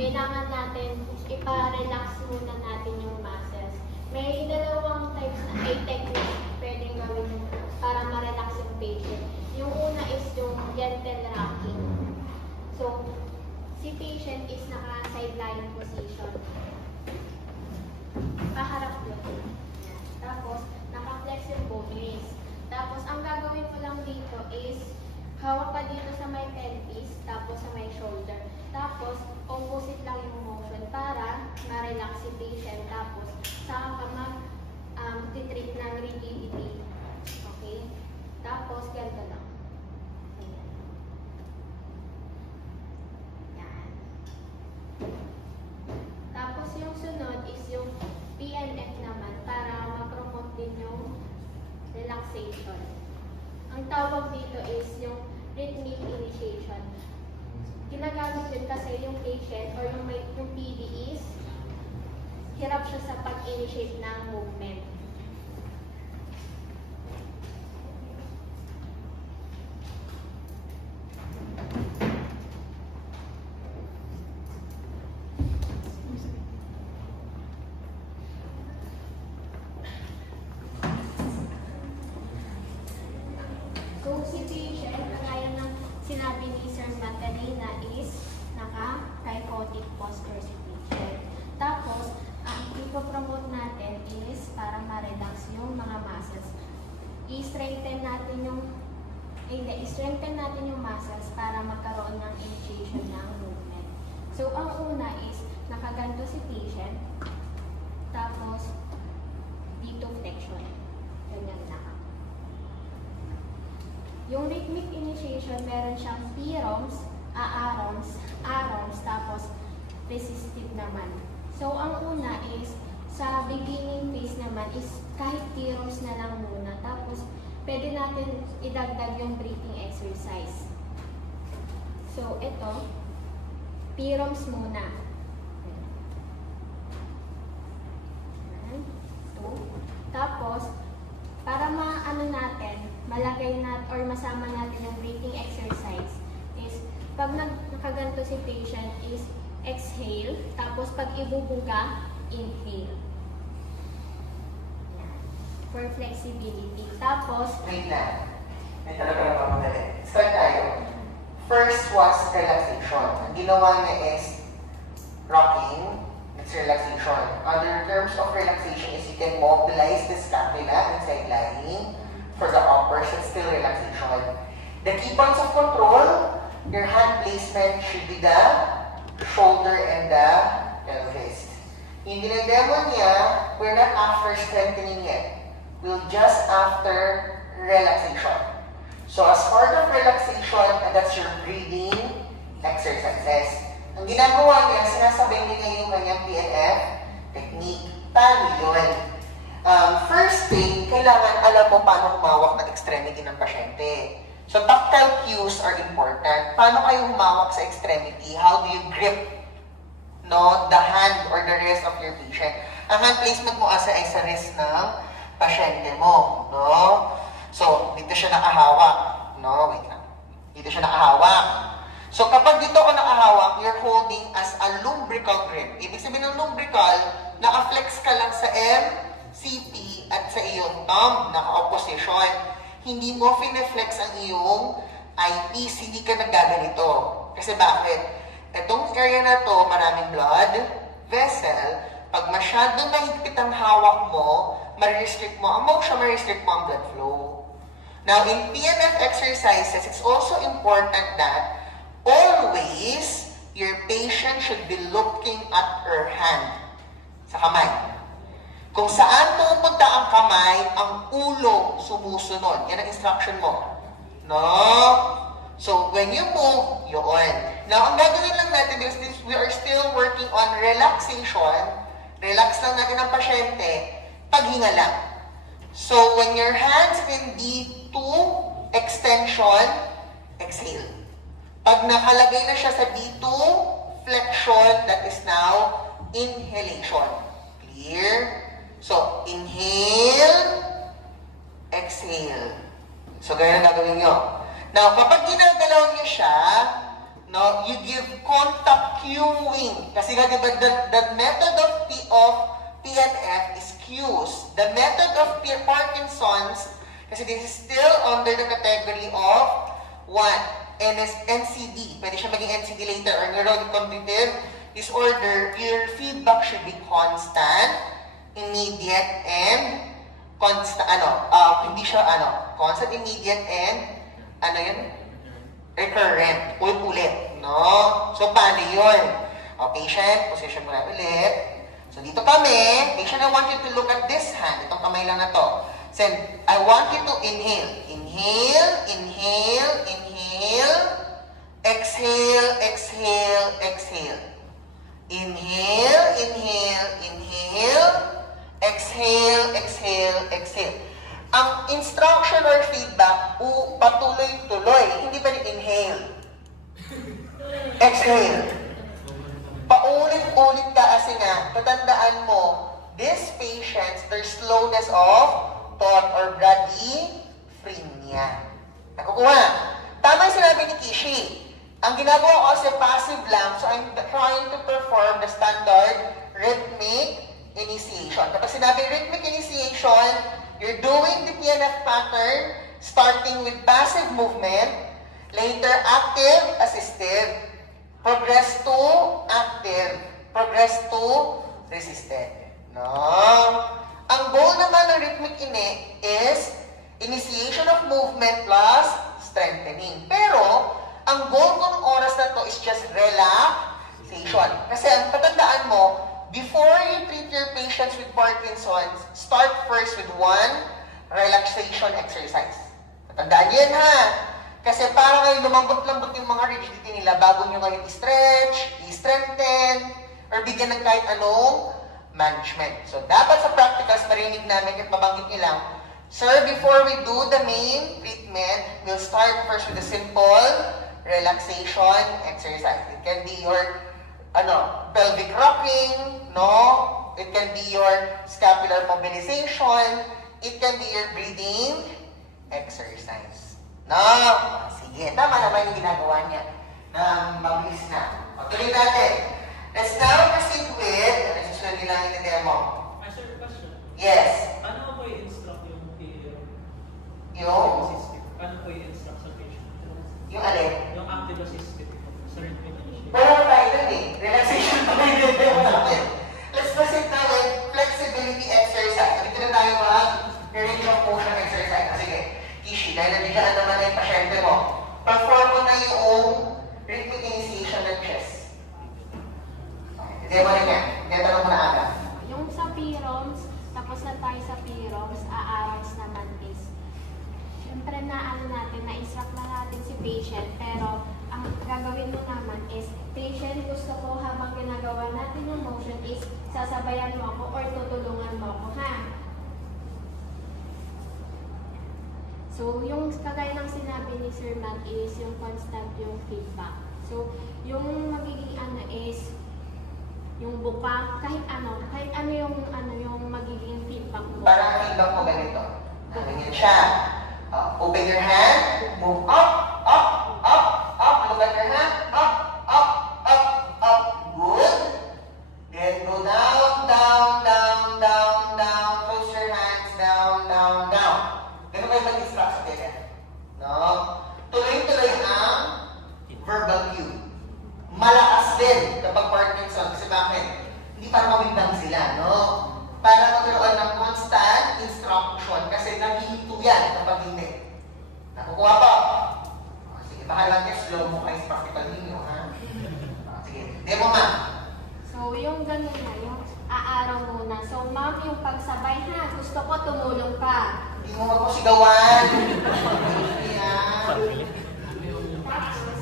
kailangan natin ipa-relax muna natin yung muscles. May dalawang types na techniques pwedeng gawin para ma-relax yung patient. Yung una is yung gentle rocking. So, si patient is naka-sideline position. Paharap yun. Tapos, naka-flex yung both knees. Tapos, ang gagawin mo lang dito is hawak ka dito sa may pelvis, tapos sa may shoulder. Tapos, opposite lang yung motion para ma-relax si patient. Tapos, saka ka mag-treat ng rigidity. Okay? Tapos, ganito lang. Ayan. Yan. Tapos, yung sunod is yung PNF naman para ma-promote din yung relaxation. Ang tawag dito is yung rhythmic initiation. Ginagamit din kasi yung patient or yung PD is hirap siya sa pag-initiate ng movement. So, si patient, kagaya ng sinabi ni Sir Matt kanina, is naka-kyphotic posture si patient. Tapos, ang ipopromote natin is para ma-relax yung mga muscles. I-strengthen natin yung muscles para magkaroon ng initiation ng movement. So, ang una is nakaganto si patient. Tapos, dito flexion. Ganyan lang. Yung rhythmic initiation, meron siyang P-ROMs, A-ROMs, tapos resistive naman. So, ang una is, sa beginning phase naman is kahit P-ROMs na lang muna. Tapos, pwede natin idagdag yung breathing exercise. So, ito, P-ROMs muna. 1, 2. Tapos, para malagay natin or masama natin yung breathing exercise is pag nakaganto si patient is exhale, tapos pag ibubuga, inhale. Yan. For flexibility. Tapos, wait lang. May talaga na mamadali. Start tayo. First was relaxation. Ang ginawa niya is rocking. It's relaxation. Other terms of relaxation is you can mobilize the scapula inside lying. For the upper, so still relaxation. The key points of control, your hand placement should be the shoulder and the pelvis. Yung dinademo niya, we're not after strengthening it. We'll just after relaxation. So as part of relaxation, that's your breathing exercises. Ang ginagawa niya, sinasabay niya yung kanyang PNF technique. Paano yun? First thing, kailangan alam mo paano humawak ng extremity ng pasyente. So, tactile cues are important. Paano kayo humawak sa extremity? How do you grip the hand or the wrist of your patient? Ang hand placement mo asa ay sa wrist ng pasyente mo. So, dito siya nakahawak. Wait lang. Dito siya nakahawak. So, kapag dito ako nakahawak, you're holding as a lumbrical grip. Ibig sabihin ng lumbrical, naka-flex ka lang sa CP at sa iyong thumb, naka-opposition. Hindi mo fine-flex ang iyong eyepiece, hindi ka nagaganito. Kasi bakit? Itong area na to, maraming blood vessel. Pag masyadong mahigpit ang hawak mo, ma-restrict mo ang motion, ma-restrict mo ang blood flow. Now, in PNF exercises, it's also important that always your patient should be looking at her hand sa kamay. Kung saan pupunta ang kamay, ang ulo sumusunod. Yan ang instruction mo. So, when you move, yun. Now, ang gagawin lang natin, because we are still working on relaxation, relax lang natin ang pasyente, paghinga lang. So, when your hands in D2, extension, exhale. Pag nakalagay na siya sa D2, flexion, that is now inhalation. Clear? So, inhale, exhale. So, ganyan ang gagawin nyo. Now, kapag ginagalaw niyo siya, No, you give contact cueing. Kasi nga, diba, the method of PNF is cues. The method of Parkinson's, kasi this is still under the category of what? NCD. Pwede siya maging NCD later, or neurocognitive disorder. Your feedback should be constant, immediate, and constant, hindi siya, constant, immediate, and, recurrent, ulit-ulit, no? So, paano yun? O, patient, position mo na ulit. So, dito kami, patient, I want you to look at this hand. Itong kamay lang na to. So, I want you to inhale. Inhale, inhale, inhale. Exhale, exhale, exhale. Inhale, inhale, inhale. Exhale, exhale, exhale. Ang instruction or feedback, patuloy-tuloy. Hindi pa rin inhale. Exhale. Paulit-ulit ka kasi nga, tatandaan mo, these patients, their slowness of thought or bradyphrenia. Nakukuha. Tama yung sinabi ni Kishi. Ang ginagawa ko kasi passive lang, so I'm trying to perform the standard rhythmic initiation. Kapag sinabi rhythmic initiation, you're doing the PNF pattern, starting with passive movement, later active, assistive, progress to active, progress to resisted. No? Ang goal naman ng rhythmic ini is initiation of movement plus strengthening. Pero, ang goal ko ng oras na to is just relaxation. Kasi ang patandaan mo, before you treat your patients with Parkinson's, start first with one relaxation exercise. Tandaan yan ha. Kasi para ngayon lumambot-lambot yung mga rigidity nila bago nyo ngayon i-stretch, i-strengthen, or bigyan ng kahit anong management. So dapat sa practicals marinig namin at mabanggit nyo lang, sir, before we do the main treatment, we'll start first with a simple relaxation exercise. It can be your pelvic rocking, no? It can be your scapular mobilization. It can be your breathing exercise. No? Sige, tama naman yung ginagawa niya. Mabilis na. Patuloy natin. Let's now proceed with, susunod nilang iti-demo. Sir, question. Yes. Ano po i-instruct yung Yung? Ano po i-instruct sa patient? Yung alin? Yung active assistive. Sa rhythmic initiation. Wala tayo dun eh. Relaxation pa rin yung demo natin. Let's proceed now with flexibility exercise. Dito na tayo range of motion exercise. Sige, Kishi, dahil nandiyan naman na yung pasyente mo, perform mo na yung rhythmic initiation ng chest. Okay, demo na niya. Tanong mo na agad. Yung sa PROMS, tapos na tayo sa PROMS, ARMS naman is, syempre na-instruct na natin si patient, pero ang gagawin mo naman is, patient, gusto ko habang ginagawa natin yung motion is, sasabayan mo ako or tutulungan mo ako, ha? So, yung kagaya ng sinabi ni Sir Matt is yung constant yung feedback. So, yung magiging is, yung buka, kahit ano yung magiging feedback mo. Parang feedback mo ganito. Ganyan siya. Open your hand, move up, up, up, up. Look at your hand, up, up, up, up. Good. Then go down, down, down, down, down. Close your hands, down, down, down. Ganun kayo mag-instruct sa kanya. No? Tuloy-tuloy ang verbal cue. Malakas din kapag Parkinson. Kasi bakit? Hindi para mawindang sila, no? Para magkaroon ng constant instruction. Kasi naghihinto yan kapag hindi. Nakukuha pa. Sige, bahala kayo. Slow mo kayo sa practical ninyo, ha? Sige, demo ma'am. So, yung ganun na, yung aaraw muna. So, ma'am, yung pagsabay ha, gusto ko tumulong ka. Hindi mo magpasigawan. Tapos,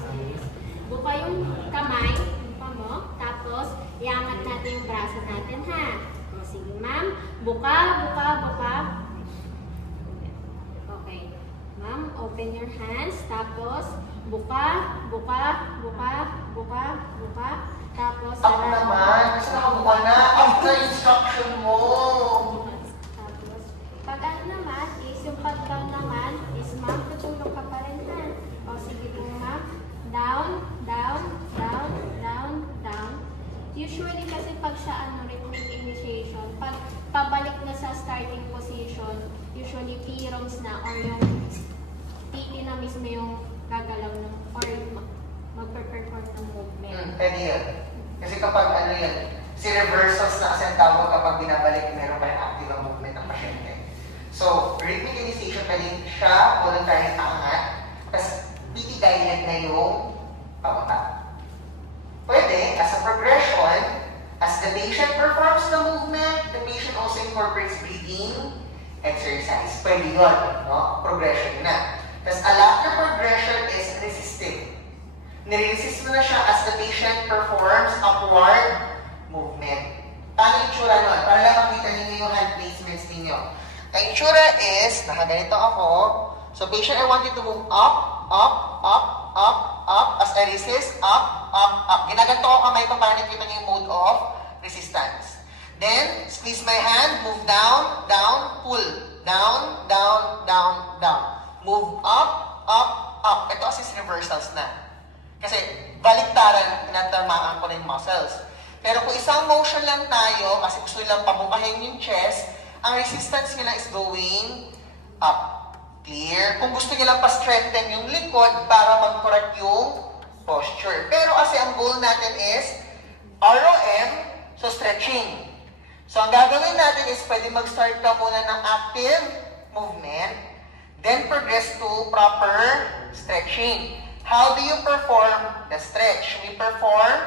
buka yung kamay, yung mo, tapos, iangat natin yung braso natin ha. O, sige ma'am, buka, buka, buka. Okay. Ma'am, open your hands, tapos, buka, buka, buka, buka, buka. Tapos, Ako naman, kasi nakabuka na. After instruction mo. Tapos, pag ano naman, is yung pag-down naman, is ma'am, tutulong ka pa rin ha. O sige po ma'am, down, down, Usually kasi pag sa rhythmic initiation, pag pabalik na sa starting position, usually P-ROMs na or yung PT na mismo yung gagalaw ng or magpe-perform ng movement. Pwede yun. Kasi kapag si reversals na kasi ang tawag kapag binabalik, meron pa yung active ang movement ng pasyente. So, rhythmic initiation, pwede siya voluntary aangat, tapos PT-guided na yung pababa. Pwede, as a progression, as the patient performs the movement, the patient also incorporates breathing exercise. Pwede yun, no? Progression na. Tapos, a latter progression is resistive. Nire-resist mo na siya as the patient performs upward movement. Paano yung tsura nun? Para lang makita ninyo yung hand placements ninyo. Ang tsura is, nakaganito ako. So, patient, I want you to move up, up, up, up, up. As I resist, up, up, up. Ginaganto ko kamay ko para nakita niyo yung mode of resistance. Then, squeeze my hand, move down, down, pull. Down, down, down, down. Move up, up, up. Ito assist reversals na. Kasi, baliktaran, tinatamaan ko na yung muscles. Pero kung isang motion lang tayo, kasi gusto nilang pabukahin yung chest, ang resistance nila is going up. Clear? Kung gusto nyo lang pa-strengthen yung likod para mag-correct yung posture. Pero kasi ang goal natin is ROM, so stretching. So ang gagawin natin is pwede mag-start ka muna ng active movement, then progress to proper stretching. How do you perform the stretch? We perform,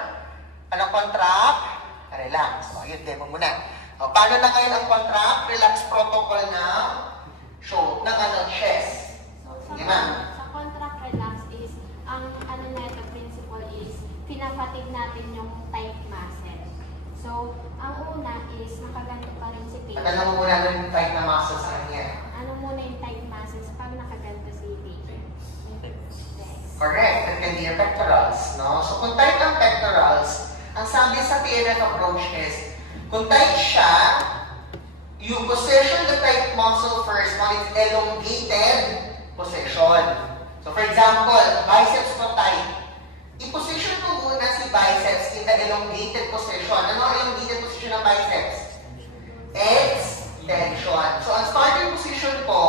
contract, relax. So, yun, demo muna. O, paano na ngayon ang contract, relax protocol ng show, ng chest? So, Sige, ma'am. sa contract relax is, ang nito principle is, pinapatig natin yung tight muscle. So, ang una is, nakaganto pa rin si patient. At alam mo muna yung tight na muscles sa kanya. Ano muna yung tight muscles pag nakaganto si patient? Correct. That can be your pectorals, no? So, kung tight ang pectorals, ang sabi sa TNF approach is, kung tight siya, you position the tight muscle first on its elongated position. So, for example, biceps ko tight. I-position ko muna si biceps in the elongated position. Ano ang elongated position ng biceps? Extension. So, ang starting position ko,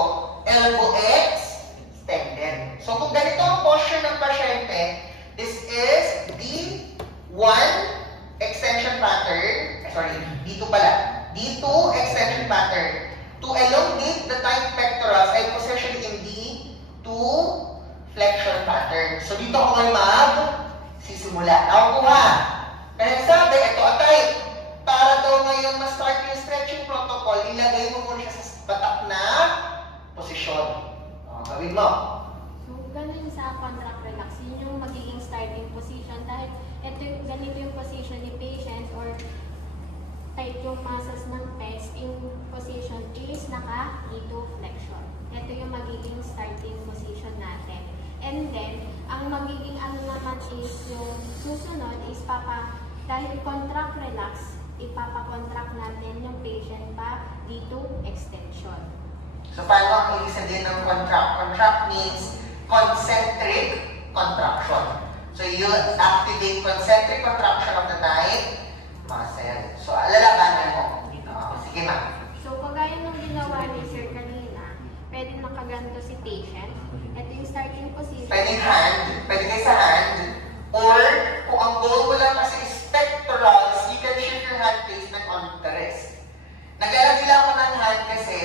elbow extended. So, kung ganito ang posture ng pasyente, this is the one extension pattern. Sorry, dito pala. D2 extension pattern. To elongate the tight pectorals, I position in the 2 flexion pattern. So, dito ako ngayon magsisimula. Nakukuha. Kaya sabi, ito tight. Para daw ngayon ma-start yung stretching protocol, ilagay mo muna siya sa batak na posisyon. Gawin mo. So, ganun sa contract relax, yun yung magiging starting position dahil ganito yung position ni patient or tight yung muscles ng pecs, yung position is naka-D2 flexion. Ito yung magiging starting position natin. And then, ang magiging naman is yung susunod is dahil contract relax, ipapa-contract natin yung patient pa D2 extension. So, paano ang ibig sabihin ng contract? Contract means concentric contraction. So, you activate concentric contraction of the tight muscle. So, lalabanan mo. Sige, ma'am. So, kagaya nung ginawa ni Sir kanina, pwede nakaganto si patient. Ito yung starting position. Pwede hand, pwede kayo sa hand, or kung ang goal mo lang kasi is pectorals, you can shift your hand placement on the wrist. Naglalagay lang ako ng hand kasi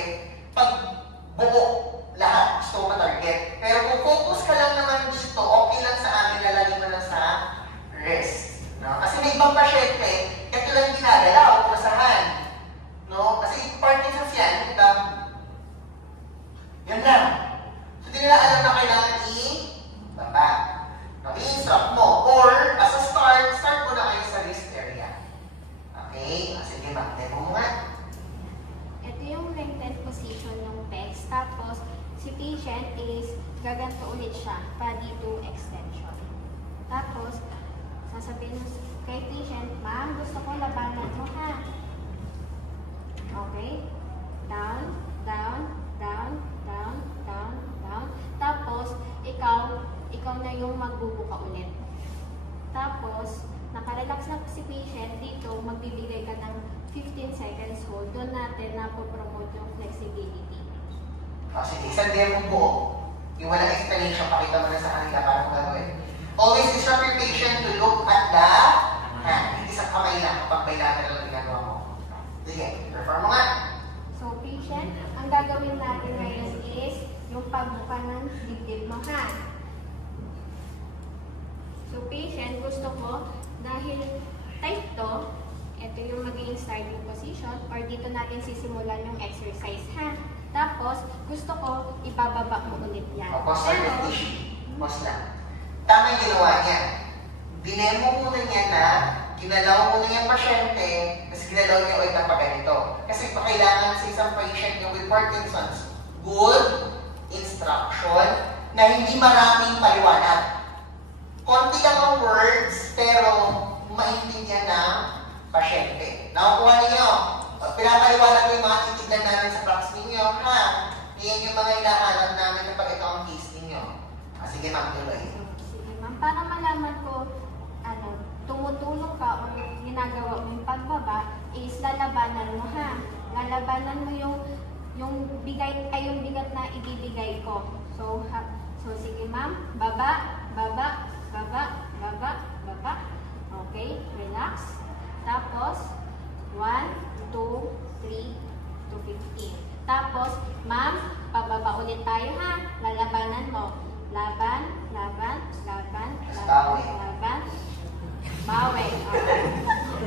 pag buo lahat, gusto mo ma-target. Pero kung focus ka lang naman dito, okay lang sa amin, lalagay mo lang sa wrist. No? Kasi may ibang pasyente, ito lang ginagalaw, o sa hand. No? Kasi Parkinson's yan, yan lang. So, di nila alam na kailangan i-baba. No? I-instruct mo. Or, as a start mo na kayo sa wrist area. Okay? Sige, ma'am. Demo mo nga. Ito yung lengthened position ng pecs. Tapos, si patient is gaganto ulit siya pa D2 extension. Tapos, sasabihin mo kay patient, ma'am, gusto ko labanan mo ha. Okay? Down, down, down, down, down, down. Tapos, ikaw na yung magbubuka ulit. Tapos, nakarelax na si patient. patient dito, magbibigay ka ng 15 seconds hold. Doon natin napopromote yung flexibility. Sige, sandali mo buo. Yung walang explanation, pakita mo na sa kanila para kung gagawin. Always instruct your patient to look at the hand. Hindi sa kamay lang kapag may lateral ang ginagawa mo. Sige, perform mo nga. So, patient, ang gagawin natin ngayon is yung pagbuka ng dibdib mo, ha? So, patient, gusto ko, dahil tight to, ito yung magiging starting position, or dito natin sisimulan yung exercise, ha? Tapos, gusto ko, ibababa mo ulit yan. Pause na yung tissue. Pause na. Tama yung ginawa niya. Dinemo muna niya na, ginalaw muna niya yung pasyente, tapos ginalaw niya ulit ng pagganito. Kasi kailangan sa isang patient yung with Parkinson's, good instruction na hindi maraming paliwanag. Konti lang ang words, pero maintindihan ng pasyente. Nakukuha ninyo. Pinapaliwanag ko yung mga titignan namin sa box ninyo, ha? Yan yung mga hinahanap namin kapag ito ang case ninyo. Sige, ma'am, tuloy. Sige, ma'am. Para malaman ko, tumutulong ka o ginagawa mo yung pagbaba, is lalabanan mo, ha? Lalabanan mo yung bigat na ibibigay ko. So sige, ma'am. Baba, baba, baba, baba, baba. Okay, relax. Tapos, 1, 2, 3, to 15. Tapos, ma'am, pababa ulit tayo, ha? Lalabanan mo. Laban, laban, laban, laban, laban. Bawi. Okay.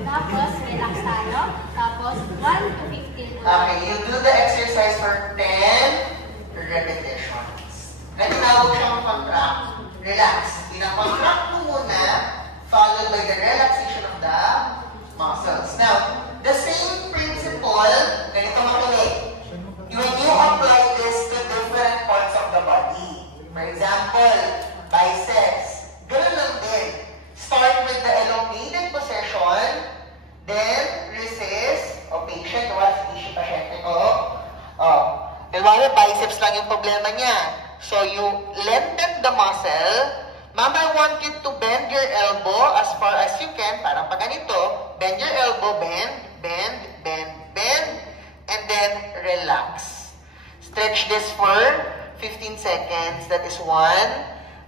Tapos, relax tayo. Tapos, 1 to 15 ulit. Okay, you do the exercise for 10 repetitions. Na tinawag siyang contract. Relax. Pinakontract mo muna, followed by the relaxation of the muscles. Now, the same principle, ganito makinig. When you apply this to different parts of the body, for example, biceps, ganun lang din. Start with the elongated position, then resist, patient, tissue pasyente ko. Diba, biceps lang yung problema niya. So, you lengthen the muscle. Ma'am, I want you to bend your elbow as far as you can. Parang pag ganito, bend your elbow, bend, bend, bend, bend, and then relax. Stretch this for 15 seconds. That is 1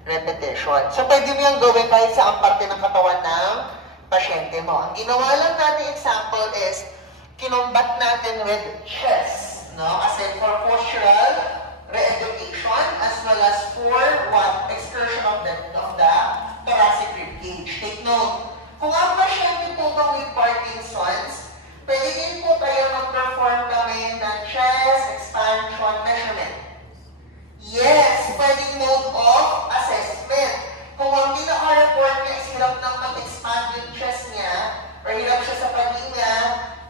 repetition. So, pwede mo yung gawin kahit sa ang parte ng katawan ng pasyente mo. Ang ginawa lang natin example is, kinombat natin with chest. No? Kasi for postural re-education as well as for excursion of the thoracic rib cage. Take note, kung ang pasyente po ba with Parkinson's, pwede din po kayo mag-perform kami ng chest expansion measurement. Yes, pwedeng mode of assessment. Kung ang pinaka-report niya is hirap nang mag-expand yung chest niya or hirap siya sa paghinga,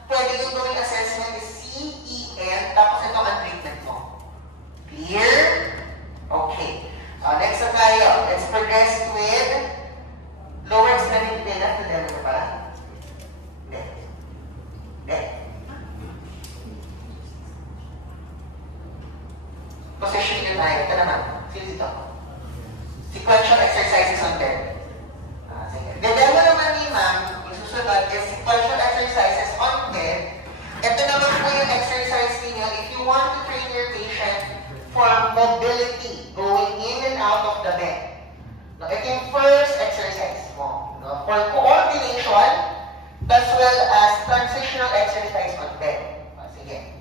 pwede yung gawing assessment is CEN, tapos ito ang treatment mo. Clear? Okay. Next na tayo. Let's progress with lower extremity. Left to demo ba? Hindi. Hindi. Position nyo tayo. Ito naman. Sino dito? Sequential exercises on bed. Sige. Demo naman ni ma'am, yung susunod is sequential exercises on bed. Ito naman po yung exercise niyo if you want to train your patient for mobility, going in and out of the bed. No, ito yung first exercise mo. No, for coordination, as well as transitional exercise on bed. Sige.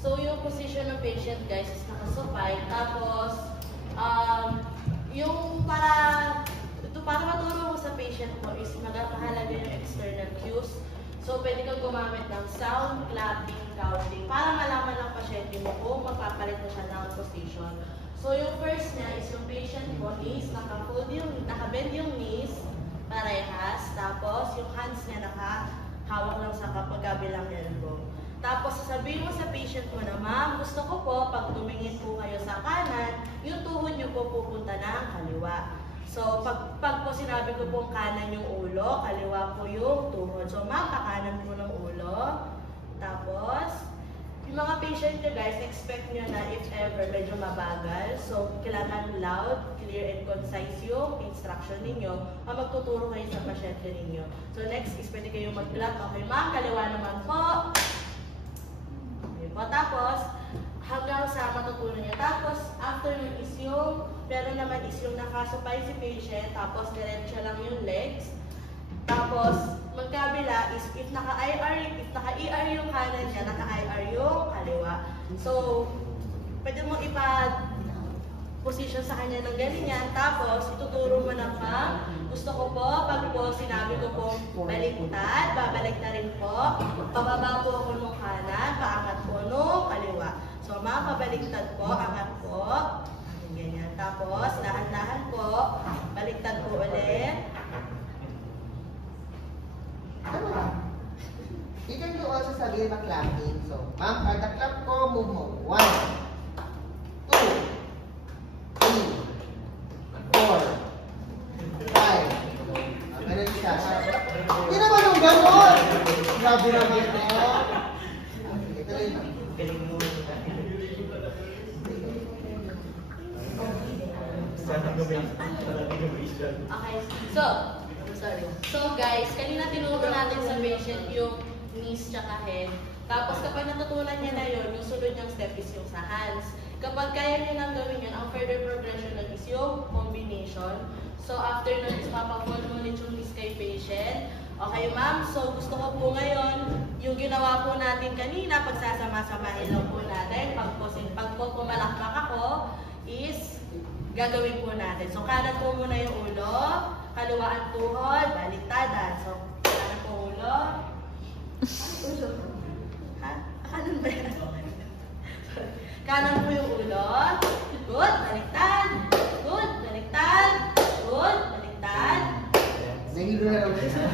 So, yung position ng patient, guys, is nakasupay. Tapos, para matulong mo sa patient mo is mahalaga yung external cues. So, pwede kang gumamit ng sound, clapping, counting, para malaman ng pasyente mo kung magpapalit mo siya ng position. So, yung first niya is yung patient mo is nakabend yung knees, parehas. Tapos, yung hands niya nakahawak lang sa kabilang elbow. Tapos, sasabihin mo sa patient mo na, ma'am, gusto ko po, pag tumingin po kayo sa kanan, yung tuhod niyo po pupunta ng kaliwa. So, pag po sinabi ko pong kanan yung ulo, kaliwa po yung tuhod. So, ma'am, pakanan po ng ulo. Tapos, Yung mga patient nyo guys, expect nyo na if ever medyo mabagal. So, kailangan loud, clear, and concise yung instruction ninyo ang magtuturo kayo sa pasyente ninyo. So, next is pwede kayong mag-clap. Okay, ma'am, kaliwa naman po. Okay po. Tapos, hanggang sa matutunan nyo. Tapos, after nun is yung, meron naman is yung nakasupay si patient, tapos diretso lang yung legs. Tapos, magkabila is if naka-ER yung kanan niya, naka-IR yung kaliwa. So, pwede mo ipa-position sa kanya ng ganyan. Tapos, ituturo mo na pa. Gusto ko po, pag po sinabi ko po baliktad, babalik na rin po. Pababa po ako nung kanan, paangat po nung kaliwa. So, ma'am, pabaliktad po, angat po. Ganyan. Tapos, dahan-dahan po, baliktad po ulit. Ano ba? You can do also sabihin na clapping. So, ma'am, pag clap ko, move mo. 1, 2, 3, 4, 5. Ganun siya. Hindi naman yung gano'n. Grabe naman ito. Ito rin. Okay, so guys, kanina tinuro natin sa patient yung knees tsaka head. Tapos kapag natutunan niya na yun, yung sunod niyang step is yung sa hands. Kapag kaya niya nang gawin yun, ang further progression nun is yung combination. So after nun is mapapod mo ulit yung knees kay patient. Okay ma'am, so gusto ko po ngayon, yung ginawa po natin kanina, pagsasama-samahin lang po natin, pag po pumalakpak ako, is gagawin po natin. So kanan po muna yung ulo, kaliwa ang tuhod, baliktadan. So, kanan po ulo. Ulo. Ha? Kanan ba yan? Kanan po yung ulo. Good, baliktad. Good, baliktad. Good, baliktad. Nahilo na raw siya.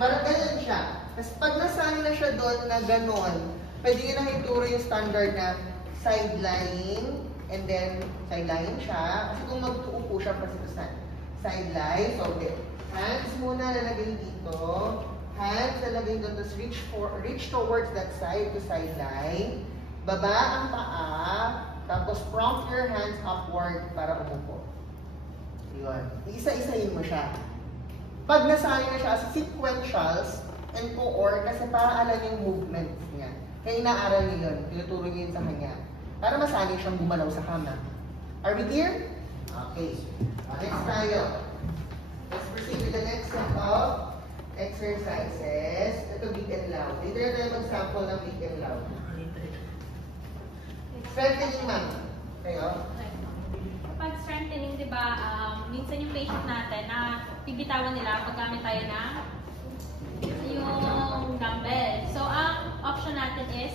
Parang ganyan siya. Tapos pag nasanay na siya doon na gano'n, pwede nyo na ituro yung standard na sideline, and then sideline siya. Kasi kung magtuupo siya pasitasan. Sideline, so okay. Hands muna lalagay dito. Hands lalagay doon, tapos reach towards that side to sideline. Baba ang paa, tapos prompt your hands upward para umupo. Yun. Isa-isahin mo siya. Pag nasanay na siya as sequentials and co-or, kasi para alam yung movements niya. Kaya inaaral niyo yun, tinuturo niyo yun sa kanya. Para masanay siyang gumalaw sa kama. Are we clear? Okay. Next tayo. Let's proceed with the next set of exercises. Ito, big and loud. Dito na tayo mag-sample ng big and loud. Strengthening, ma'am. Kayo? Kapag strengthening, di ba, minsan yung patient natin na bibitawan nila pag gamit tayo na yung dumbbell. So, ang option natin is,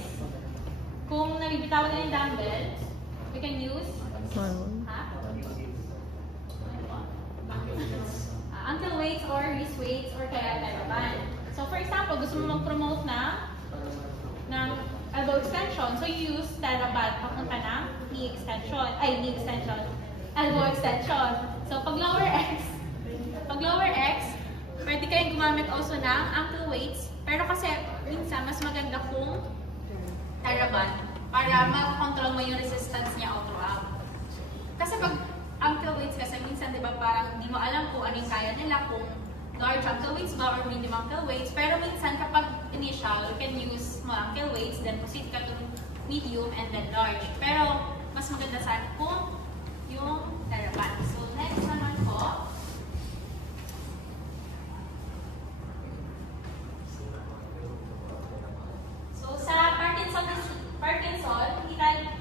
kung nabibitawan nila yung dumbbells, we can use ankle weights or wrist weights or kaya TheraBand. So, for example, gusto mo mag-promote ng elbow extension. So, you use TheraBand papunta ng knee extension, elbow extension. So, pag lower X, pwede kayong gumamit also ng ankle weights. Pero kasi, minsan, mas maganda kung TheraBand para ma-control mo yung resistance niya all throughout. Kasi pag ankle weights kasi minsan, di ba, parang hindi mo alam kung ano yung kaya nila, kung large ankle weights ba or medium ankle weights. Pero minsan, kapag initial, you can use small ankle weights, then proceed ka to medium and then large. Pero, mas maganda sana kung yung TheraBand. So, next naman po. So, sa Parkinson, hindi tayo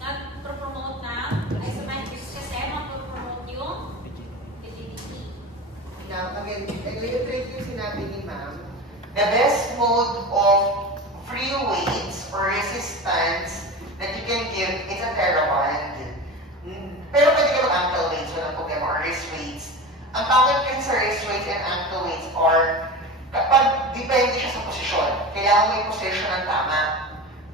nag-promote na isometrics kasi mag-promote yung rigidity. Now, again, i-reiterate yung sinabi ni ma'am. The best mode of free weights or resistance that you can give is a TheraBand. Pero pwede ka mag-ankle weights, walang problema, or wrist weights. Ang pangit kasi sa wrist weights and ankle weights are kapag depende siya sa posisyon. Kailangan may position ng tama.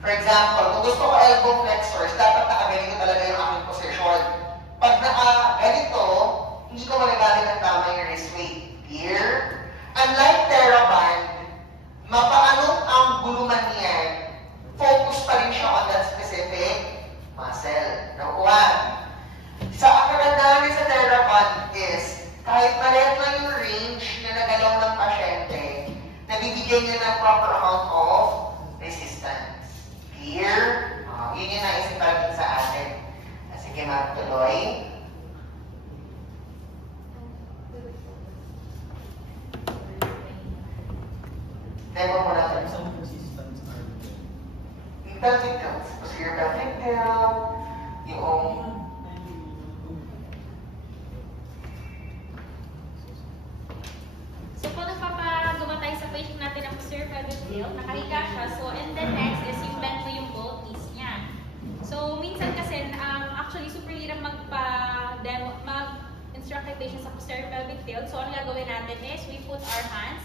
For example, kung gusto ko elbow flexors, dapat nakaganito talaga yung aking position. Pag naka-ganito, hindi ko magagamit ng tama yung wrist weight. Here, unlike TheraBand, mapaanong ang guluman niyan kahit maliit lang yung range na nagalaw ng pasyente, nabibigyan niya ng proper amount of resistance. Clear? Yun yung naisip natin sa atin. Sige, magtuloy. Demo mo na ito. Some resistance are Yung pelvic tilt. Posterior pelvic tilt. Yung So, kung nagpapagawa tayo sa patient natin ng posterior pelvic tilt, nakahiga siya. So, and then next is yung bend mo yung both knees niya. So, minsan kasi, actually, super hirap mag-instruct kay patient sa posterior pelvic tilt. So, ang gagawin natin is, we put our hands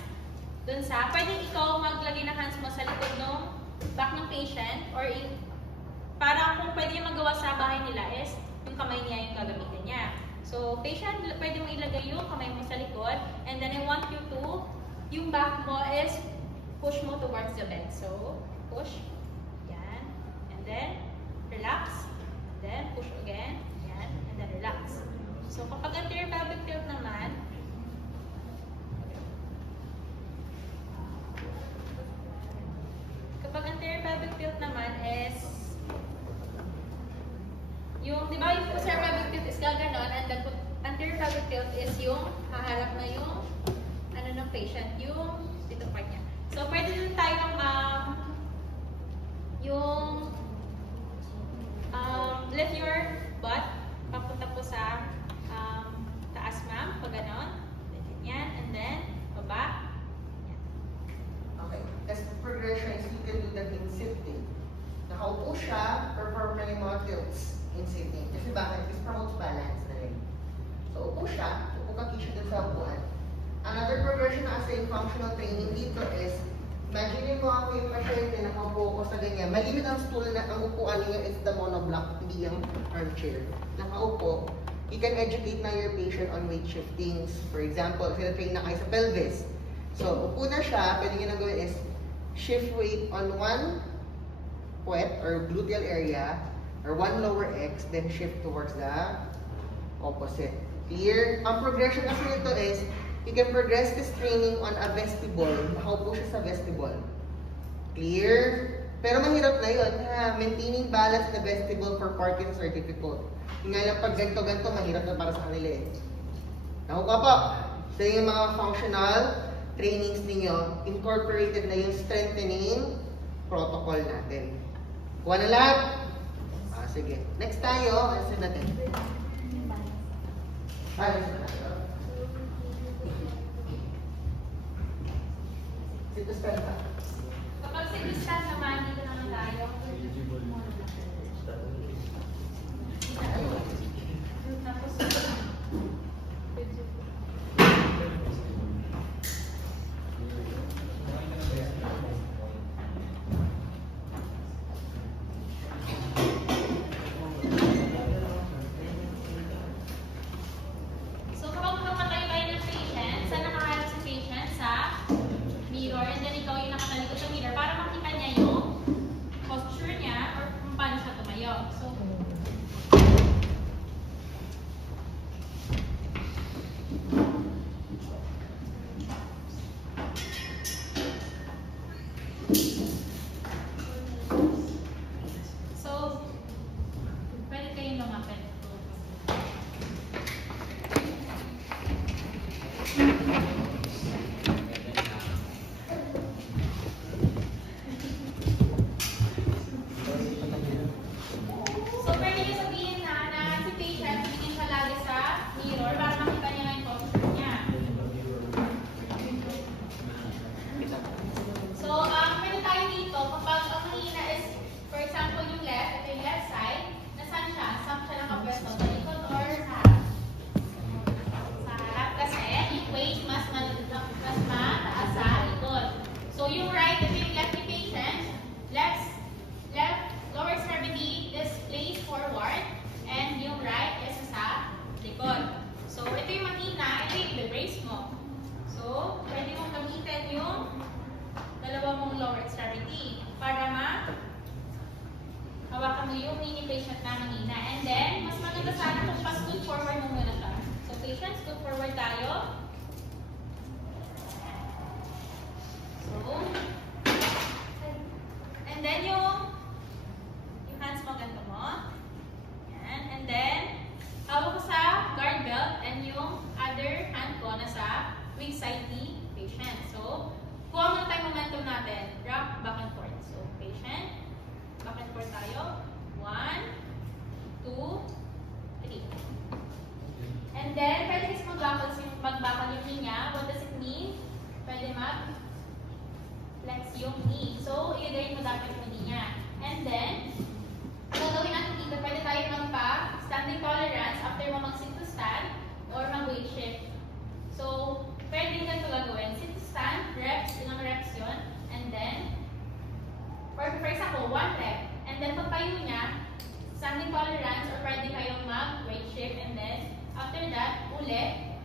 dun sa, pwede ikaw maglagay ng hands mo sa likod ng back ng patient, or para kung pwede yung magawa sa bahay nila is, yung kamay niya yung gagamitin niya. So, patient, pwede mo ilagay yung kamay mo sa likod, and then I want you to, yung back mo is, push mo towards the bed. So, push, yan, and then, relax, and then, push again, yan, and then relax. So, kapag anterior pelvic tilt naman, is, yung, di ba, yung posterior pelvic tilt is gaganon, and then anterior pelvic tilt is yung haharap na yung, ano ng patient, yung, dito part niya. So, pwede din tayo ng, lift your butt, papunta po sa, taas ma'am, pag ganon, yan, and then, baba. okay. As progression is you can do that in sitting. Nakaupo siya, perform na yung mga tilts in sitting. Kasi bakit? This promotes balance na rin. So, upo siya, upo ka siya dun sa upuan. Another progression na as a functional training dito is, imagine mo ako yung pasyente, nakaupo ko sa ganyan. Malimit ang stool na ang upuan niya is the monoblock, hindi yung armchair. Nakaupo, you can educate na your patient on weight shiftings. For example, sila-train na kayo sa pelvis. So, upo na siya, pwede nyo na gawin is, shift weight on one puwet or gluteal area or one lower X, then shift towards the opposite. Clear? Ang progression kasi nito is, you can progress this training on a vestibule. Nakaupo siya sa vestibule. Clear? Pero mahirap na yun, ha? Maintaining balance na vestibule for Parkinson's are difficult. Yung nga lang pag ganito-ganito, mahirap na para sa kanila eh. Nakuha po. So yung mga functional trainings ninyo, incorporated na yung strengthening protocol natin. Kuha na lahat? Sige. Next tayo, answer natin. Sit to stand up. Kapag sit-to-stand naman, dito naman tayo. Tapos, so kapag pumatay kayo ng patient, saan nakaharap si patient? Sa mirror, and then ikaw yung nakatalikod sa mirror para makita niya yung posture niya or kung paano siya tumayo. So, pwede kayong lumapit. So, pwede nyo sabihin na si patient, tingin siya lagi sa mirror para makita niya yung posture niya. So, pwede tayo dito, kapag ang mahina is, for example, yung left, ito yung left side, nasaan siya? Saan siya nakapwesto? Sa likod or sa harap? Sa harap kasi, yung weight mas beside the patient. So, kuha muna tayo momentum natin. Rock, back and forth. So, patient, back and forth tayo. 1, 2, 3. And then, pwede kasi magbakal yung knee niya. What does it mean? Pwede mag-flex yung knee. So, ilagay mo dapat yung knee niya. And then, gagawin natin dito, pwede tayo magpa-standing tolerance after mo mag-sit to stand or mag-weight shift. So, pwede ganito gagawin. Sit to stand, reps, ilang reps yun. And then, for example, 1 rep. And then, pagtayo niya, standing tolerance or pwede kayong mag-weight shift. And then, after that, ulit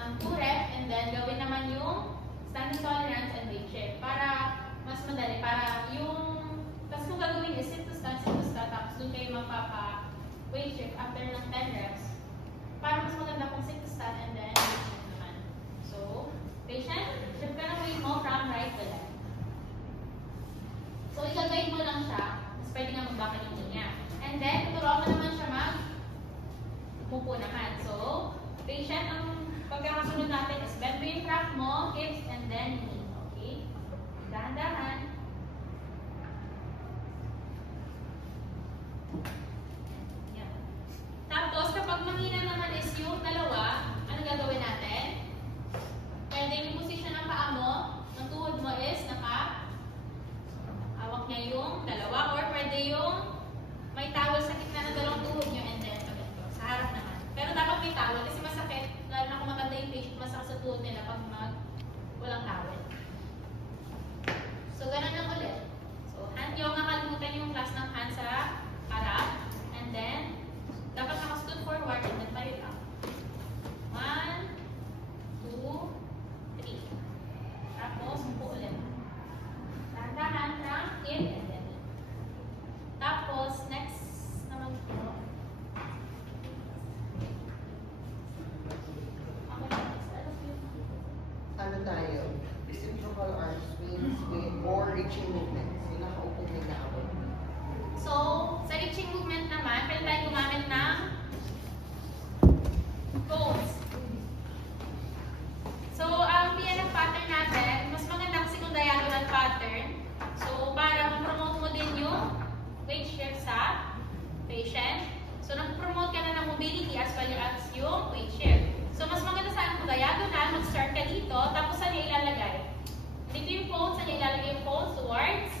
ng 2 rep. And then, gawin naman yung standing tolerance and weight shift. Para mas madali. Para yung, tapos kung gagawin is sit to stand, tapos doon kayo magpapa-weight shift after ng 10 reps. Para mas maganda kung sit to stand and then weight shift naman. So, patient, shift ka ng weight mo from right to left. So, i-guide mo lang siya. Tapos pwede nga magbakal yung knee niya. And then, turuan mo naman siya mupo naman. So, patient, ang pagkakasunod natin is bend mo yung crack mo, hips, and then knee. Okay? Dahan-dahan. Yan. Tapos, kapag mahina naman is yung dalawa, ano gagawin natin? Pwede yung position ng paa mo, ng tuhod mo is hawak niya yung dalawa, or pwede yung may towel sa gitna ng dalawang tuhod niyo and then sa harap naman. Pero dapat may towel kasi masakit, lalo na kung maganda yung patient, masakit sa tuhod nila pag walang towel. So, ganun lang ulit. So, hand yung nakalimutan yung class ng hand sa harap. And then, dapat naka-stood forward and then tayo lang. 1, 2, 3. Tapos, upo ulit. Dahan-dahan ng in and then in. Tapos, next naman po. Ano tayo? Reciprocal arm swings with or reaching movements. Yung nakaupong may naabot. So, sa reaching movement naman, pwede tayo gumamit ng cones. So, ang PNF pattern natin, mas maganda kasi kung diagonal pattern. So, para ma-promote mo din yung weight shift sa patient. So, nag-promote ka na ng mobility as well as yung weight shift. So, mas maganda saan kung diagonal, mag-start ka dito, tapos saan niya ilalagay? Dito yung cones, saan niya ilalagay yung cones towards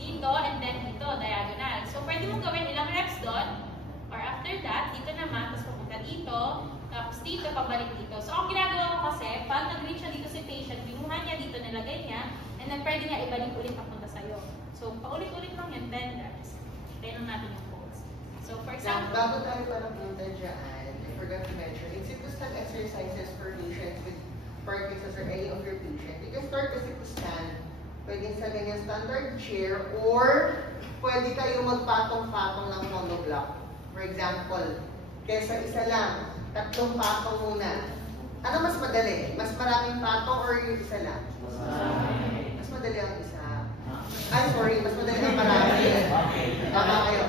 dito, and then dito, diagonal. So, pwede mong gawin ilang reps doon, or after that, dito naman, tapos pupunta dito, tapos dito, pabalik dito. So, ang ginagawa ko kasi, pag nag-reach siya dito si patient, binuhan niya dito, nilagay niya, and then pwede niya ibalik ulit papunta sa'yo. So, paulit-ulit lang yun, 10 reps. Tayo natin yung cones. So, for example, Bago tayo parang punta dyan, I forgot to mention, it's sit to stand exercises for patients with Parkinson's or any of your patients. You can start with sit to stand. Pwede sa ganyan standard chair or pwede kayo magpatong-patong ng monoblock. For example, kesa isa lang, 3 patong muna. Ano mas madali? Mas maraming patong or yung isa lang? Mas madali ang isa. I'm sorry, mas madali ang marami. Tama kayo.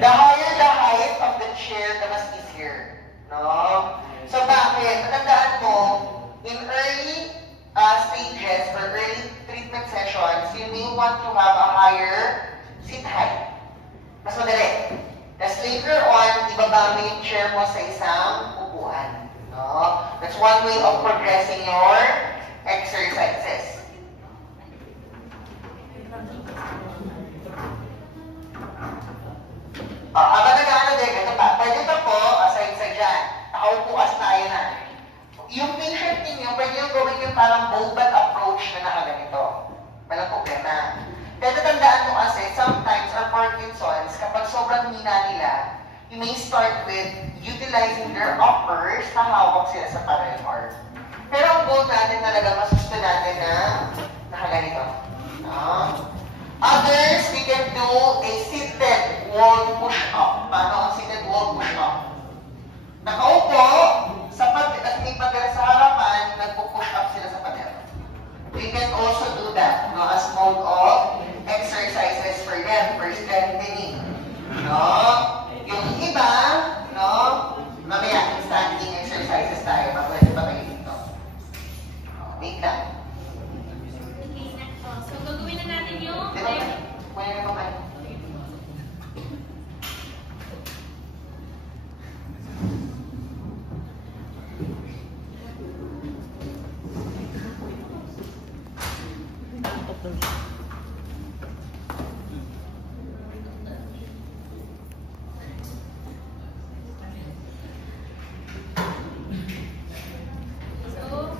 The higher the height of the chair, the mas easier. No? So bakit? Matandaan mo, in early stages or early treatment sessions, you may want to have a higher sit height. Mas madali. Tapos later on, ibaba mo yung chair mo sa isang upuan. No? That's one way of progressing your exercises. Aba nag-ano din, ito pa. Pwede pa po, aside sa dyan, nakaupuas tayo na. Yung patient ninyo, pwede yung gawin yung parang bowbat approach na nakaganito. Walang problema. Pero tandaan mo kasi, sometimes our Parkinson's, kapag sobrang hina nila, you may start with utilizing their uppers na hawak sila sa parallel arm. Pero ang goal natin talaga, masusto natin na nakaganito. Others, we can do a seated wall push-up. Paano ang seated wall push-up? Nakaupo, at may pader sa harapan, nagpo-push up sila sa pader. We can also do that, no, as mode of exercises for them, for strengthening. No? Yung iba, no, mamaya, standing exercises tayo, pag pwede pa kayo dito. Mamaya na kapag. So,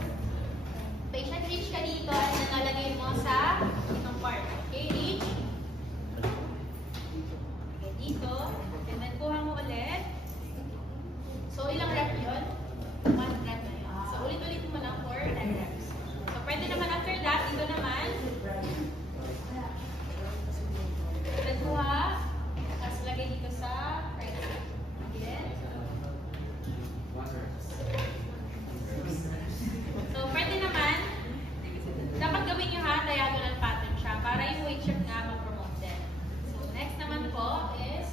patient reach ka dito at nakalagay mo sa itong part. Okay, reach. Okay, dito. And then, kuha mo ulit. So, ilang rep yun? 1 rep na yun. So, ulit-ulit mo lang for 10 reps. So, pwede naman after that, dito naman. Then, kuha. Tapos, lagay dito sa right side. Okay. So, pwede naman, dapat gawin nyo ha, diagonal pattern siya para yung weight shift nga ma-promote din. So, next naman po is,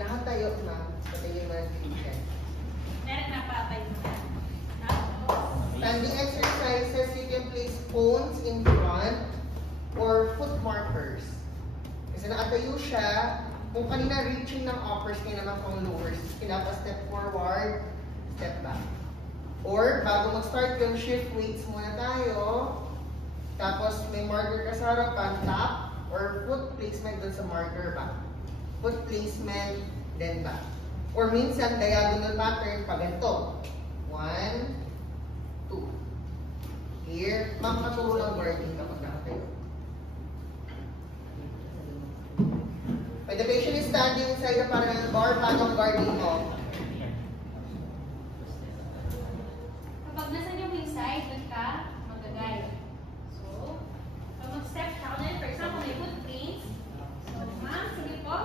Lahat tayo, ma'am. Patayin mo ang patient. meron na patay mo na. Tapos, Standing exercises, you can place cones in front or foot markers. Kasi nakatayo siya, kung kanina reaching ng uppers, kaya naman kung lowers, pinapa-step forward, step back. Or, bago mag-start yung shift weights muna tayo, tapos may marker ka sa harapan, tap, or foot placement dun sa marker back. Foot placement, then back. Or minsan, diagonal pattern, pa ganito. 1, 2. Here, makakaturo lang guarding kapag nakatayo. When the patient is standing inside the parallel bar, paano ang guarding mo? kapag nasa yung side, doon ka mag-guide. So, pag mag-step ka, for example, may foot plates. So, ma'am, sige po.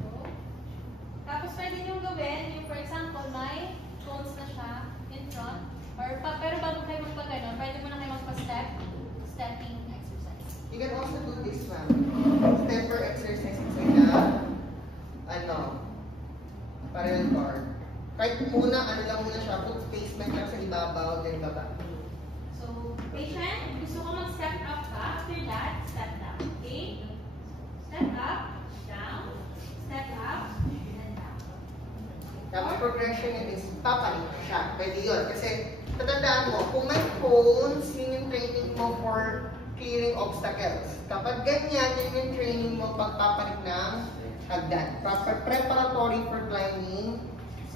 So, tapos pwede niyong gawin, yung for example, may cones na siya in front. Pero bago kayo magpag-ganon, pwede mo na kayo magpa-step, stepping exercise. You can also do this one. Stepper exercise kasi na, parallel bar. Kahit muna, lang muna siya, foot placement lang sa ibabaw, then baba. So, patient, gusto ko mag-step up ka. After that, step down. Okay? Step up, down, step up, and down. Tapos progression yun is papalit siya. Pwede yun. Kasi, tatandaan mo, kung may cones, yun yung training mo for clearing obstacles. Kapag ganyan, yun yung training mo pagpapalit ng hagdan. Preparatory for climbing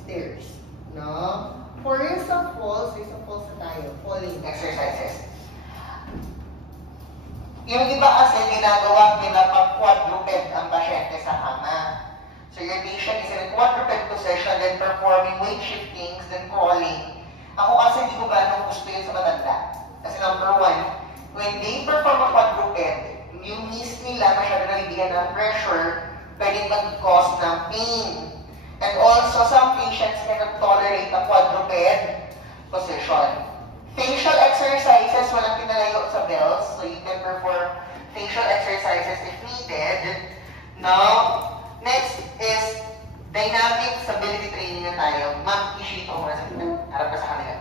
stairs. No? For raise of falls na tayo. Falling exercises. Yung iba kasi ginagawa pinapag-quadruped ang pasyente sa kama. So your patient is in a quadruped position, then performing weight shiftings, then crawling. Ako kasi hindi ko gano'ng gusto yun sa matanda. Kasi number 1, when they perform a quadruped, yung knees nila masyado nalibigyan ng pressure, pwedeng mag-cause ng pain. And also, some patients cannot tolerate a quadruped position. Facial exercises, walang pinalayo sa bells, so you can perform facial exercises if needed. Now, next is dynamic stability training na tayo. Ma'am, i-sheet ko muna sa kita. Harap ka sa kanila.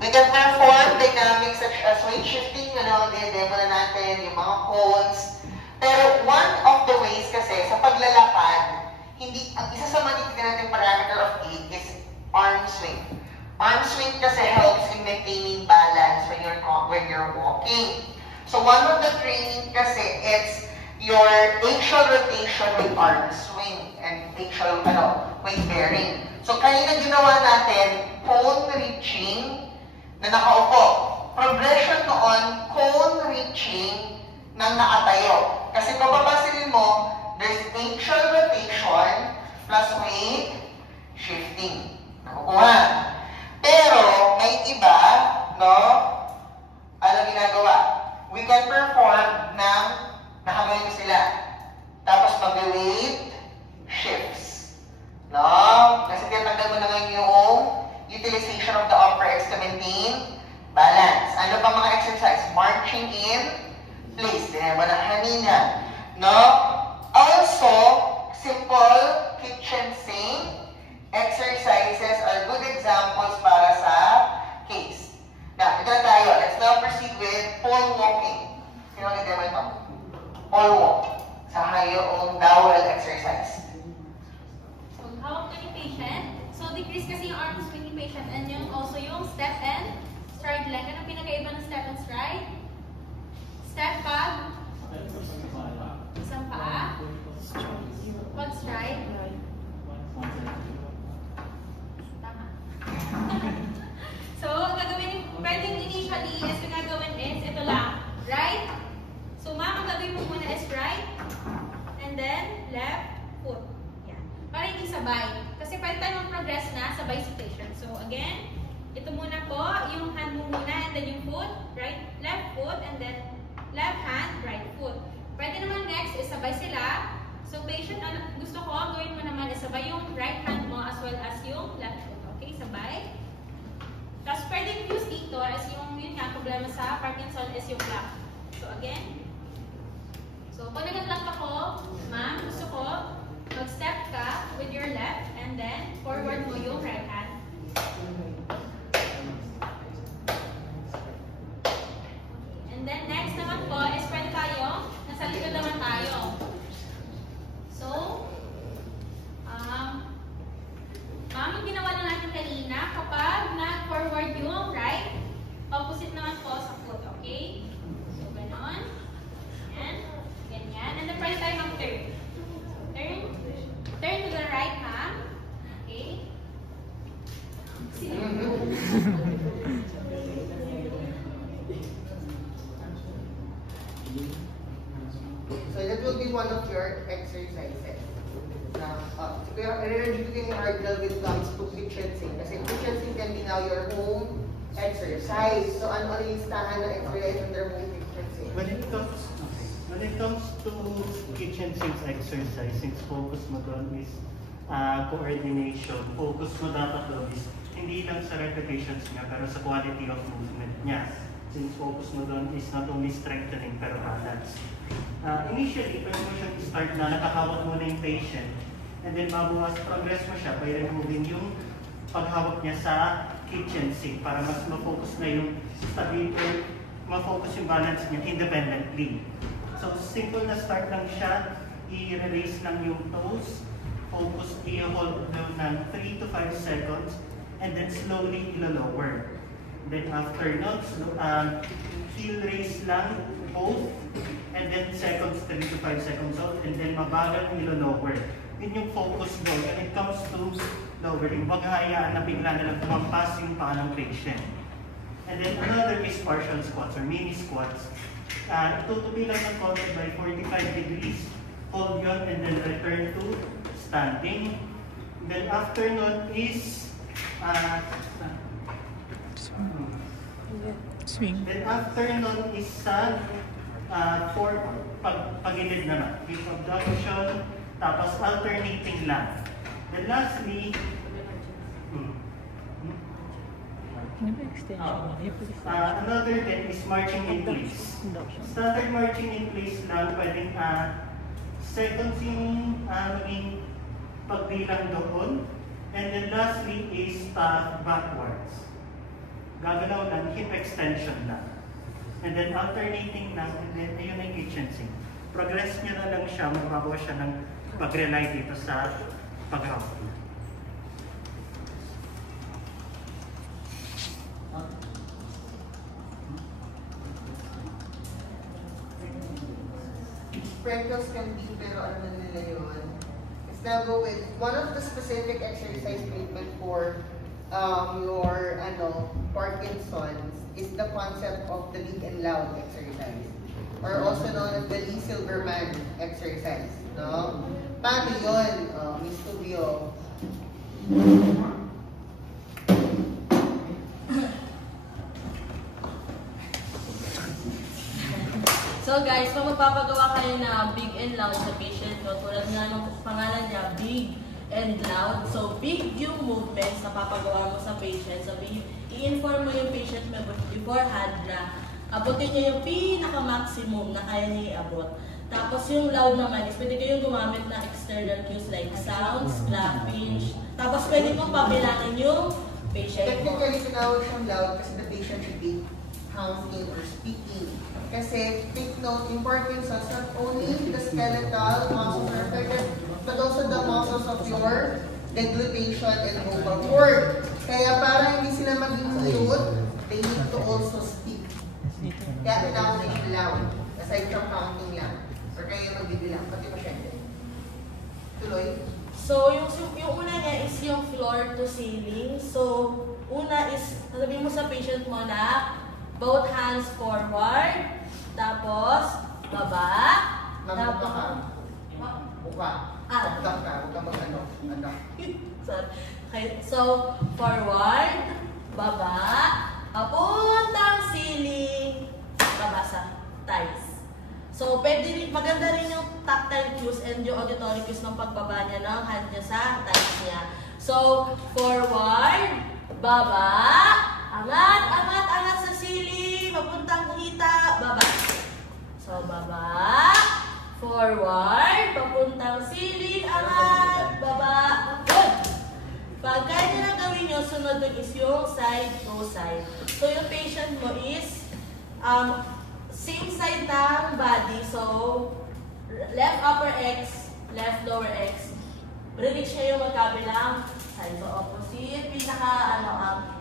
We can perform dynamics such as weight shifting, demo na natin, yung mga cones. Pero one of the ways kasi sa paglalakad, ang isa sa matitignan natin parameter of aid is arm swing. Arm swing kasi helps in maintaining balance when you're walking. So one of the training kasi it's your axial rotation with arm swing and axial weight bearing. So kanina ginawa natin cone reaching na nakaupo. Progression noon, cone reaching ng nakatayo. Kasi kung papasilin mo, there's axial rotation plus weight shifting. Nakukuha. Pero, may iba, ano ginagawa? We can perform ng nakagayon sila. Tapos mag-weight shifts. Kasi tinatanggal mo na ngayon yung utilization of the upper legs to maintain balance. Ano pa mga exercise? Marching in place. Dinawa na kanina. Also, simple kitchen sink exercises are good examples para sa case. Now, ito na tayo. Let's now proceed with hawak ka ni patient. So, decrease kasi yung arm swing ni patient and yung also yung step and stride length. Anong pinakaiba ng step and stride? Step pag isang paa. Pag stride. Tama. So, pwedeng initially is yung gagawin is ito lang. Right? So, ma'am, ang gagawin mo muna is right. And then, left foot. Yan. Para hindi sabay. Kasi pwede tayo mag-progress na sabay si patient. So, again, ito muna po, yung hand mo muna, and then yung foot, right, left foot, and then left hand, right foot. Pwede naman next is sabay sila. So, patient, gusto ko, gawin mo naman is sabay yung right hand mo as well as yung left foot. Okay, sabay. Tapos, pwede use dito as yung, yun nga, problema sa Parkinson is yung clock. So, again. So, pag nag-clock ako, ma'am, gusto ko, mag-step ka with your left and then forward mo yung right hand. And then next naman po is pwede tayo, nasa likod naman tayo. So, ma'am, yung ginawa na natin kanina, kapag na-forward yung right, opposite naman po sa foot, okay? So, ganon. Yan. Ganyan. And then first time mag-turn. Turn to the right, ma'am. Okay? So that will be one of your exercises. Siguro, i-review ko yung article when it comes to kitchen sink. Kasi kitchen sink can be now your home exercise. So ano yung listahan ng exercise under home kitchen sink? When it comes to kitchen sinks exercise, since focus mo doon is coordination, focus mo dapat doon is hindi lang sa repetitions niya, pero sa quality of movement niya. Since focus mo doon is not only strengthening, pero balance. Initially, pwede mo siyang start na nakahawak mo na yung patient, and then progress mo siya by removing yung paghawak niya sa kitchen sink para mas ma-focus na yung stability, ma-focus yung balance niya independently. So, simple na start lang siya, i-release lang yung toes, focus, i-hold down ng 3 to 5 seconds, and then slowly ilo-lower. Then after nun, heel raise lang, both, and then seconds, 3 to 5 seconds out, and then mabagal ilo-lower. Yun yung focus doon. When it comes to lowering, wag hayaan na bigla na lang tumampas yung paa ng patient. And then another is partial squats or mini squats. Itutubi lang ng konti by 45 degrees, hold yun, and then return to standing. Then after nun is swing. Then after nun is for pagilid naman, hip abduction, tapos alternating lang. Then lastly, another then is marching in place. Standard marching in place lang, pwedeng seconds yung maging pagbilang doon. And then lastly is backwards. Gagalaw lang, hip extension lang. And then alternating lang, and then ayun ang kitchen sink. Progress nyo na lang siya, magbabawa siya ng pag-rely dito sa paghawak. Sprinkles can be, pero ano na nila yun? Let's now go with one of the specific exercise treatment for your Parkinson's is the concept of the big and loud exercise, or also known as the Lee Silverman exercise. No? Paano yun, Miss Tubio? So guys, kung magpapagawa kayo na big and loud sa patient ko, tulad nga ng pangalan niya, big and loud. So big yung movements na papagawa mo sa patient. So i-inform mo yung patient beforehand na abutin niya yung pinaka-maximum na kaya niya i-abot. Tapos yung loud naman is pwede kayong gumamit ng external cues like sounds, clapping. Tapos pwede kong pabilangin yung patient ko. Technically, tinawag siyang loud kasi the patient should be counting or speaking. Kasi, take note, in Parkinson's, not only the skeletal muscles are affected, but also the muscles of your Deglutition and vocal cord. Kaya para hindi sila maging mute, they need to also speak. Kaya kailangan nila loud. Aside from counting lang. Or kaya magbibilang. Pati pasyente. Tuloy. So, yung una niya is yung floor to ceiling. So, una is, sabihin mo sa patient mo na both hands forward, tapos baba, Mabuka ka. Buka. Ah. Buka ka. Huwag ka mag-ano. Sorry. Okay, so forward, baba, papuntang ceiling, baba sa thighs. So, pwede rin, maganda rin yung tactile cues and yung auditory cues ng pagbaba niya ng hand niya sa thighs niya. So, forward, baba, angat, angat, angat sa ceiling, papuntang hita, baba. So, baba, forward, papuntang ceiling, angat, baba, good. Pag kaya nyo na gawin nyo, sunod dun is yung side to side. So, yung patient mo is, same side ng body. So, left upper X, left lower X. Release niya yung magkabilang side. So, opposite,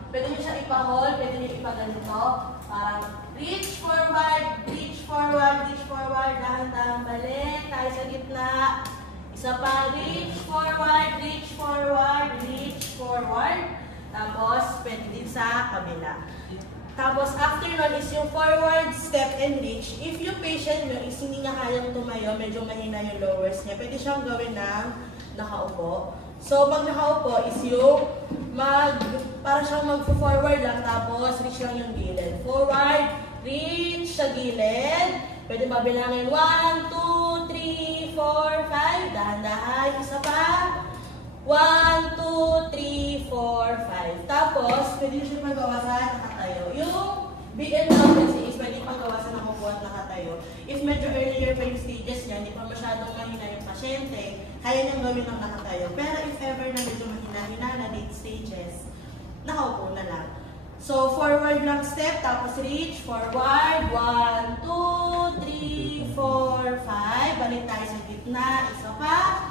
pwede nyo siya ipa-hold, pwede nyo ipa-ganito. Parang, reach forward, reach forward, reach forward, dahan-dahan balik, tayo sa gitna. Isa pa, reach forward, reach forward, reach forward. Tapos, pwede din sa kabila. Tapos, after nun is yung forward, step, and reach. If yung patient nyo is hindi niya kayang tumayo, medyo mahina yung lowers niya, pwede siyang gawin ng nakaupo. So, pag nakaupo is yung para siyang mag-forward lang, tapos reach lang yung gilid. Forward, reach sa gilid. Pwede mabilangin 1, 2, 3, 4, 5. Dahan-dahan. Isa pa. 1, 2, 3, 4, 5. Tapos, pwede nyo siya magawa sa nakatayo. Yung BN tendency is pwede magawa sa nakaupo at nakatayo. If medyo earlier pa yung stages niya, hindi pa masyadong mahina yung pasyente, kaya niyang gawin ng nakatayo. Pero if ever na medyo mahina-hina na late stages, nakaupo na lang. So, forward lang step, tapos reach, forward, 1, 2, 3, 4, 5. Balik tayo sa gitna, isa pa.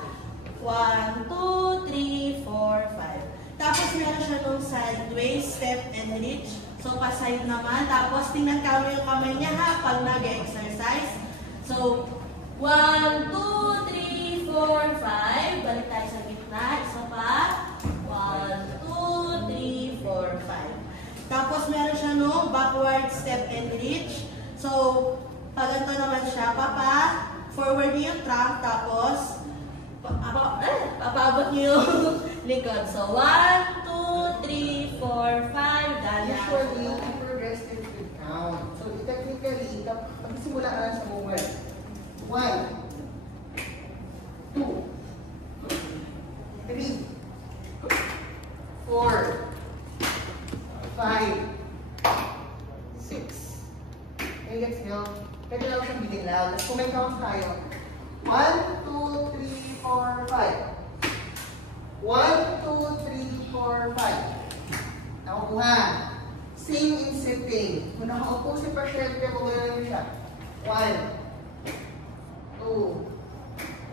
1, 2, 3, 4, 5. Tapos meron siya nung sideways, step and reach. So, pa-side naman. Tapos, tingnan kami yung kamay niya ha, pag nag-exercise. So, 1, 2, 3, 4, 5. Balik tayo sa gitna. Isa pa. 1, 2, 3, 4, 5. Tapos, meron siya nung backward step and reach. So, pag ganito naman siya, forward niyo yung trunk. Tapos, papabot niyo yung likod. So, 1, 2, 3, 4, 5. Usually, progressive with count. So, technically, magsimula ka lang sa movement. 1, 2, 3, 4, 5, 6. Okay, let's go. Pwede lang siyang bitin loud. Let's kung may count tayo. 1, 2, 3, 4, 5. 1, 2, 3, 4, 5. Nakukuha. Same in sitting. Kung nakaupo si pasyente, kung gano'n siya. 1, 2,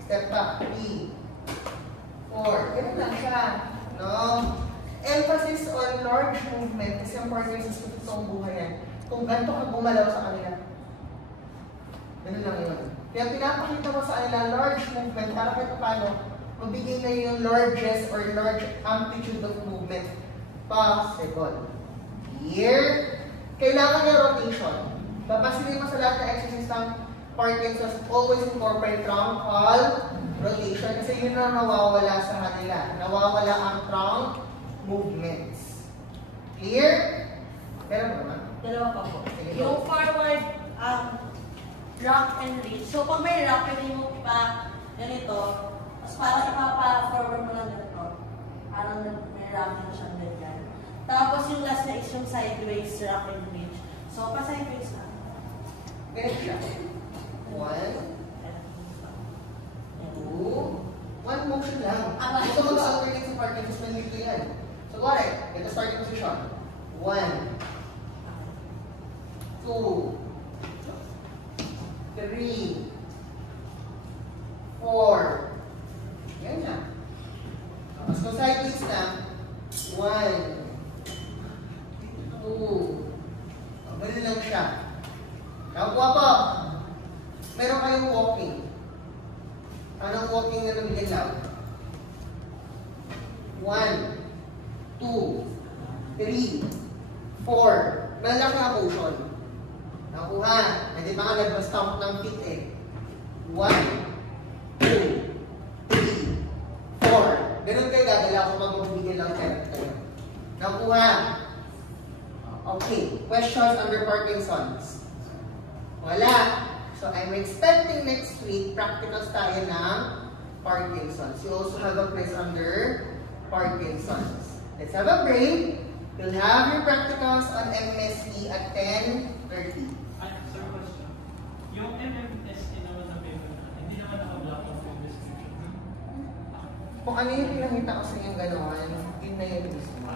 step back, 3, 4. Ganun lang siya. No? Emphasis on large movement is important sa totoong buhay yan. Kung ganito ka gumalaw sa kanila. Ganun lang yun. Kaya pinapakita mo sa kanila large movement para kahit paano magbigay na yung largest or large amplitude of movement possible. Here, kailangan yung rotation. Papasilin mo sa lahat ng exercise ng Parkinson's, always incorporate trunk-hall rotation kasi yun na nawawala sa kanila. Nawawala ang trunk movements. Clear? Meron ba naman? Dalawa pa po. Yung forward, rock and reach. So, pag may rock, pwede mo pa ganito. Tapos parang ipapa-forward mo lang ganito. Parang may rock na siyang ganyan. Tapos yung last na is yung sideways rock and reach. So, pa-sideways lang. Ganito siya. 1, 2, 1 motion lang. Ito mag-alternate sa Parkinson's nandito yan. So, correct. Ito starting position. 1, 2, 3, 4. Yan na. Tapos kung sideways na. 1, 2. Ganun lang siya. Nakuha po. Meron kayong walking. Anong walking na nabigyan lang? 1, 2, 3, 4. Malaki ang motion. Nakuha. Hindi pa nga nag-stomp ng feet eh. 1, 2, 3, 4. Ganun kayo gagala kung magbibigyan lang kayo. Nakuha. Okay. Questions under Parkinson's? Wala. So, I'm expecting next week, practicals tayo ng Parkinson's. You also have a quiz under Parkinson's. Let's have a break. You'll have your practicals on MSE at 10:30. Sir, question. Yung MMSE naman na paper na, hindi naman naka-block off yung description. Kung ano yung pinakita ko sa inyong gano'n, yun na yun mismo.